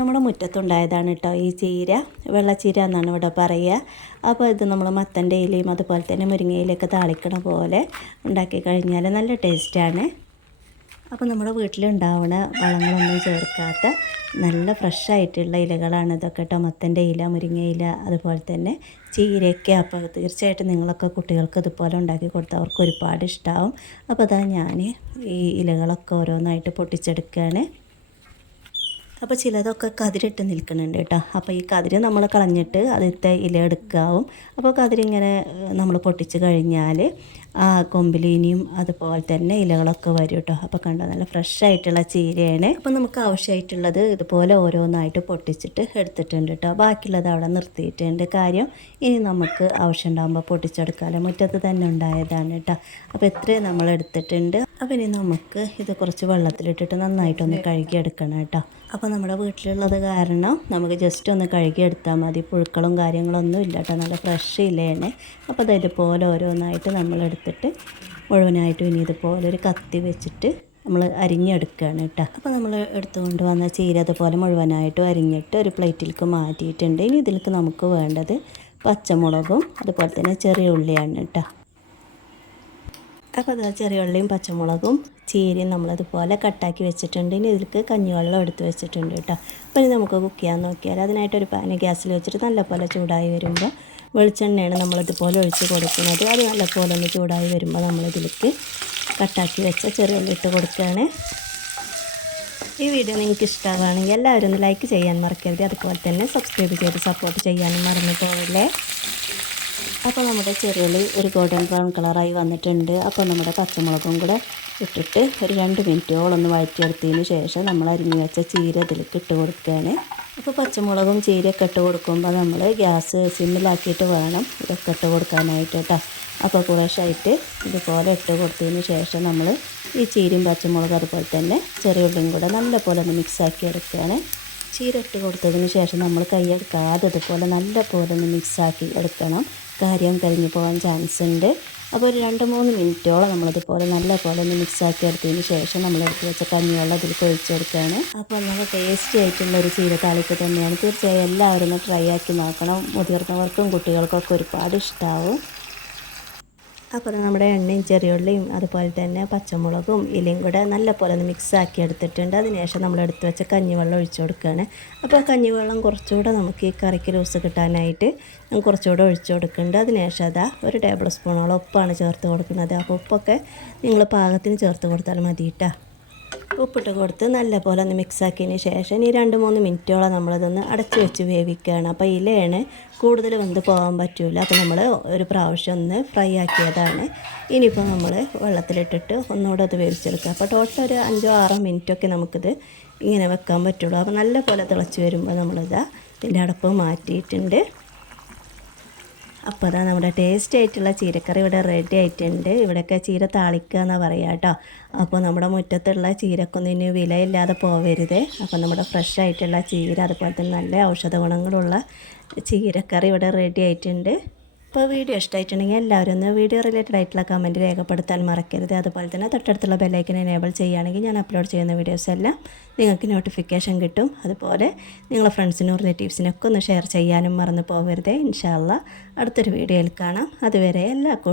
നമ്മുടെ മുറ്റത്തുണ്ടായതാണ് കേട്ടോ ഈ ചീര. വെള്ളച്ചീര എന്നാണ് ഇവിടെ പറയുക. അപ്പോൾ ഇത് നമ്മൾ മത്തൻ്റെ ഇലയും അതുപോലെ തന്നെ മുരിങ്ങയിലൊക്കെ താളിക്കണ പോലെ ഉണ്ടാക്കി കഴിഞ്ഞാൽ നല്ല ടേസ്റ്റാണ്. അപ്പോൾ നമ്മുടെ വീട്ടിലുണ്ടാവുന്ന വളങ്ങളൊന്നും ചേർക്കാത്ത നല്ല ഫ്രഷായിട്ടുള്ള ഇലകളാണ് ഇതൊക്കെ കേട്ടോ. മത്തൻ്റെ ഇല, മുരിങ്ങയില, അതുപോലെ തന്നെ ചീരയൊക്കെ. അപ്പോൾ തീർച്ചയായിട്ടും നിങ്ങളൊക്കെ കുട്ടികൾക്ക് ഇതുപോലെ ഉണ്ടാക്കി കൊടുത്താൽ അവർക്ക് ഒരുപാട് ഇഷ്ടമാവും. അപ്പോൾ അതാ ഞാൻ ഈ ഇലകളൊക്കെ ഓരോന്നായിട്ട് പൊട്ടിച്ചെടുക്കുകയാണ്. അപ്പോൾ ചിലതൊക്കെ കതിരിട്ട് നിൽക്കുന്നുണ്ട് കേട്ടോ. അപ്പോൾ ഈ കതിര് നമ്മൾ കളഞ്ഞിട്ട് അതിലത്തെ ഇല എടുക്കാവും. അപ്പോൾ കതിരിങ്ങനെ നമ്മൾ പൊട്ടിച്ച് കഴിഞ്ഞാൽ ആ കൊമ്പിലിനിയും അതുപോലെ തന്നെ ഇലകളൊക്കെ വരും കേട്ടോ. അപ്പോൾ കണ്ടോ, നല്ല ഫ്രഷ് ആയിട്ടുള്ള ചീരയാണ്. അപ്പോൾ നമുക്ക് ആവശ്യമായിട്ടുള്ളത് ഇതുപോലെ ഓരോന്നായിട്ട് പൊട്ടിച്ചിട്ട് എടുത്തിട്ടുണ്ട് കേട്ടോ. ബാക്കിയുള്ളത് അവിടെ നിർത്തിയിട്ടുണ്ട്. കാര്യം ഇനി നമുക്ക് ആവശ്യം ഉണ്ടാകുമ്പോൾ പൊട്ടിച്ചെടുക്കാമല്ലോ. മുറ്റത്ത് തന്നെ ഉണ്ടായതാണ് കേട്ടോ. അപ്പോൾ ഇത്രയും നമ്മൾ എടുത്തിട്ടുണ്ട്. അപ്പോൾ ഇനി നമുക്ക് ഇത് കുറച്ച് വെള്ളത്തിലിട്ടിട്ട് നന്നായിട്ടൊന്ന് കഴുകിയെടുക്കണം കേട്ടോ. അപ്പോൾ നമ്മുടെ വീട്ടിലുള്ളത് കാരണം നമുക്ക് ജസ്റ്റ് ഒന്ന് കഴുകിയെടുത്താൽ മതി. പുഴുക്കളും കാര്യങ്ങളൊന്നും ഇല്ല കേട്ടോ. നല്ല ഫ്രഷ് ഇലയാണ്. അപ്പോൾ അത് ഇതുപോലെ ഓരോന്നായിട്ട് നമ്മളെടുത്തിട്ട് മുഴുവനായിട്ടും ഇനി ഇതുപോലെ ഒരു കത്തി വെച്ചിട്ട് നമ്മൾ അരിഞ്ഞെടുക്കുകയാണ് കേട്ടോ. അപ്പോൾ നമ്മൾ എടുത്തുകൊണ്ട് വന്ന ചീര അതുപോലെ മുഴുവനായിട്ടും അരിഞ്ഞിട്ട് ഒരു പ്ലേറ്റിലേക്ക് മാറ്റിയിട്ടുണ്ട്. ഇനി ഇതിലേക്ക് നമുക്ക് വേണ്ടത് പച്ചമുളകും അതുപോലെ തന്നെ ചെറിയ ഉള്ളിയാണ് കേട്ടോ. അപ്പോൾ അത് ചെറിയ ഉള്ളിയും പച്ചമുളകും ചീരയും നമ്മളതുപോലെ കട്ടാക്കി വെച്ചിട്ടുണ്ട്. ഇനി ഇതിലേക്ക് കഞ്ഞിവെള്ളം എടുത്ത് വെച്ചിട്ടുണ്ട് കേട്ടോ. അപ്പോൾ ഇനി നമുക്ക് കുക്ക് ചെയ്യാൻ നോക്കിയാൽ അതിനായിട്ടൊരു പാന് ഗ്യാസിൽ വെച്ചിട്ട് നല്ലപോലെ ചൂടായി വരുമ്പോൾ വെളിച്ചെണ്ണയാണ് നമ്മളിതുപോലെ ഒഴിച്ച് കൊടുക്കുന്നത്. അത് നല്ലപോലെ ഒന്ന് ചൂടായി വരുമ്പോൾ നമ്മളിതിലേക്ക് കട്ടാക്കി വെച്ച ചെറിയ ഉള്ളി ഇട്ട് കൊടുക്കുകയാണ്. ഈ വീഡിയോ നിങ്ങൾക്ക് ഇഷ്ടമാവുകയാണെങ്കിൽ എല്ലാവരും ഒന്ന് ലൈക്ക് ചെയ്യാൻ മറക്കരുത്. അതുപോലെ തന്നെ സബ്സ്ക്രൈബ് ചെയ്ത് സപ്പോർട്ട് ചെയ്യാനും മറന്നു പോവില്ലേ. അപ്പോൾ നമ്മുടെ ചെറിയുള്ളി ഒരു ഗോൾഡൻ ബ്രൗൺ കളറായി വന്നിട്ടുണ്ട്. അപ്പോൾ നമ്മുടെ പച്ചമുളകും കൂടെ ഇട്ടിട്ട് ഒരു 2 മിനിറ്റോളം ഒന്ന് വഴറ്റിയെടുത്തതിന് ശേഷം നമ്മൾ അരിഞ്ഞു വെച്ച ചീര ഇതിലേക്ക് ഇട്ട് കൊടുക്കുകയാണ്. അപ്പോൾ പച്ചമുളകും ചീരയൊക്കെ ഇട്ട് കൊടുക്കുമ്പോൾ നമ്മൾ ഗ്യാസ് സിമ്മിലാക്കിയിട്ട് വേണം ഇതൊക്കെ ഇട്ട് കൊടുക്കാനായിട്ട് കേട്ടോ. അപ്പോൾ കുറേശ്ശായിട്ട് ഇതുപോലെ ഇട്ട് കൊടുത്തതിന് ശേഷം നമ്മൾ ഈ ചീരയും പച്ചമുളകും അതുപോലെ തന്നെ ചെറിയ ഉള്ളിയും കൂടെ നല്ലപോലെ ഒന്ന് മിക്സാക്കി എടുക്കുകയാണ്. ചീര ഇട്ട് കൊടുത്തതിന് ശേഷം നമ്മൾ കൈയെടുക്കാതെ ഇതുപോലെ നല്ലപോലെ ഒന്ന് മിക്സാക്കി എടുക്കണം. കാര്യം കരിഞ്ഞു പോകാൻ ചാൻസ് ഉണ്ട്. അപ്പോൾ ഒരു 2-3 മിനിറ്റോളം നമ്മളിതുപോലെ നല്ലപോലെ ഒന്ന് മിക്സാക്കി എടുത്തതിന് ശേഷം നമ്മളെടുത്ത് വെച്ച കഞ്ഞിവെള്ളം അതിലേക്ക് ഒഴിച്ചെടുക്കുകയാണ്. അപ്പോൾ നല്ല ടേസ്റ്റി ആയിട്ടുള്ള ഒരു ചീര താളിപ്പ് തന്നെയാണ്. തീർച്ചയായും എല്ലാവരും ഒന്ന് ട്രൈ ആക്കി നോക്കണം. മുതിർന്നവർക്കും കുട്ടികൾക്കൊക്കെ ഒരുപാട് ഇഷ്ടമാവും. അപ്പോൾ നമ്മുടെ എണ്ണയും ചെറിയുള്ളിയും അതുപോലെ തന്നെ പച്ചമുളകും ഇലയും കൂടെ നല്ലപോലെ ഒന്ന് മിക്സാക്കി എടുത്തിട്ടുണ്ട്. അതിനുശേഷം നമ്മൾ എടുത്ത് വെച്ച കഞ്ഞിവെള്ളം ഒഴിച്ചു കൊടുക്കുകയാണ്. അപ്പോൾ കഞ്ഞിവെള്ളം കുറച്ചുകൂടെ നമുക്ക് ഈ കറിക്ക് ലൂസ് കിട്ടാനായിട്ട് ഞാൻ കുറച്ചുകൂടെ ഒഴിച്ചു കൊടുക്കുന്നുണ്ട്. അതിനുശേഷം അതാ ഒരു ടേബിൾ സ്പൂണോളം ഉപ്പാണ് ചേർത്ത് കൊടുക്കുന്നത്. അപ്പോൾ ഉപ്പൊക്കെ നിങ്ങൾ പാകത്തിന് ചേർത്ത് കൊടുത്താൽ മതി കേട്ടോ. ഉപ്പിട്ട് കൊടുത്ത് നല്ലപോലെ ഒന്ന് മിക്സാക്കിയതിന് ശേഷം ഈ 2-3 മിനിറ്റോളം നമ്മളിതൊന്ന് അടച്ച് വെച്ച് വേവിക്കുകയാണ്. അപ്പോൾ ഇലയാണ് കൂടുതൽ വെന്ത് പോകാൻ പറ്റില്ല. അപ്പോൾ നമ്മൾ ഒരു പ്രാവശ്യം ഒന്ന് ഫ്രൈ ആക്കിയതാണ്. ഇനിയിപ്പോൾ നമ്മൾ വെള്ളത്തിലിട്ടിട്ട് ഒന്നുകൂടെ അത് വേവിച്ചെടുക്കുക. അപ്പോൾ ടോട്ടൽ ഒരു 5-6 മിനിറ്റൊക്കെ നമുക്കിത് ഇങ്ങനെ വെക്കാൻ പറ്റുള്ളൂ. അപ്പോൾ നല്ലപോലെ തിളച്ച് വരുമ്പോൾ നമ്മളിതാ ഇതിൻ്റെ അടപ്പ് മാറ്റിയിട്ടുണ്ട്. അപ്പോൾ അതാ നമ്മുടെ ടേസ്റ്റ് ആയിട്ടുള്ള ചീരക്കറി ഇവിടെ റെഡി ആയിട്ടുണ്ട്. ഇവിടെയൊക്കെ ചീര താളിക്കുക എന്നാണ് പറയുക കേട്ടോ. അപ്പോൾ നമ്മുടെ മുറ്റത്തുള്ള ചീരക്കൊന്നും ഇനി വിലയില്ലാതെ പോവരുത്. അപ്പോൾ നമ്മുടെ ഫ്രഷ് ആയിട്ടുള്ള ചീര അതുപോലെ തന്നെ നല്ല ഔഷധ ഗുണങ്ങളുള്ള ചീരക്കറി ഇവിടെ റെഡി ആയിട്ടുണ്ട്. അപ്പോൾ വീഡിയോ ഇഷ്ടമായിട്ടുണ്ടെങ്കിൽ എല്ലാവരും ഒന്ന് വീഡിയോ റിലേറ്റഡ് ആയിട്ടുള്ള കമൻറ്റ് രേഖപ്പെടുത്താൻ മറക്കരുത്. അതുപോലെ തന്നെ തൊട്ടടുത്തുള്ള ബെല്ലൈക്കൻ എനേബിൾ ചെയ്യുകയാണെങ്കിൽ ഞാൻ അപ്ലോഡ് ചെയ്യുന്ന വീഡിയോസ് എല്ലാം നിങ്ങൾക്ക് നോട്ടിഫിക്കേഷൻ കിട്ടും. അതുപോലെ നിങ്ങളുടെ ഫ്രണ്ട്സിനും റിലേറ്റീവ്സിനൊക്കെ ഒന്ന് ഷെയർ ചെയ്യാനും മറന്നു പോകരുത്. ഇൻഷാ അല്ലാഹ് അടുത്തൊരു വീഡിയോയിൽ കാണാം. അതുവരെ എല്ലാവർക്കും